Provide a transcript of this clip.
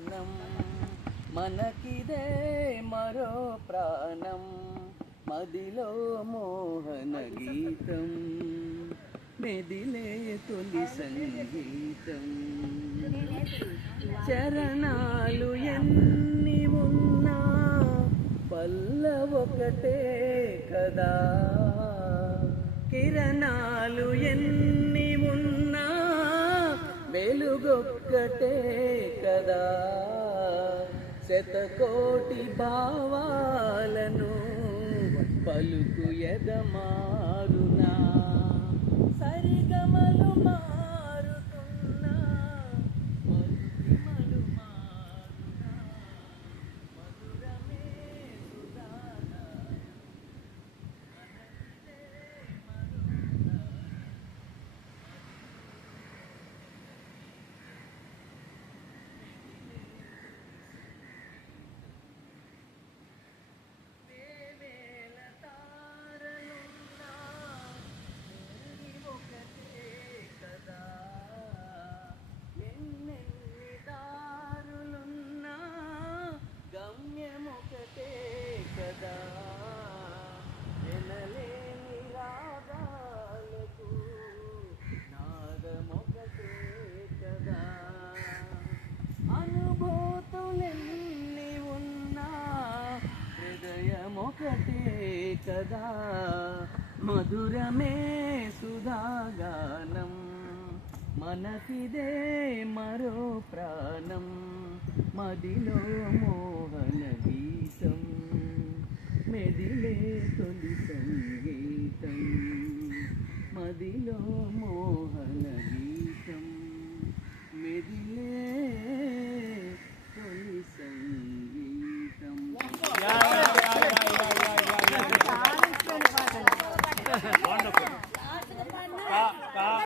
గానం మనకిదే మరో ప్రాణం మదిలో మోహన గీతం మెదిలే తొలి సంగీతం చరణాలు ఎన్ని ఉన్నా పల్లవొకటే కదా కిరణాలు ఎన్ని ఉన్నా వెలుగొక్కటే కదా శతకోటి భావాలను పలుకు ఎదమారునా సరిగమలు మారుతున్నా మధురిమలు మారునా మధురమే సుధానా మనకిదే మరో అనుభూతులెన్ని ఉన్నా హృదయమొకటే కదా మధురమే సుధాగానం మనకిదే మరో ప్రాణం మదిలో మోహన గీతం మెదిలే తొలి సంగీతం మదిలో మోహన గీతం మెదిలే తొలి సంగీతం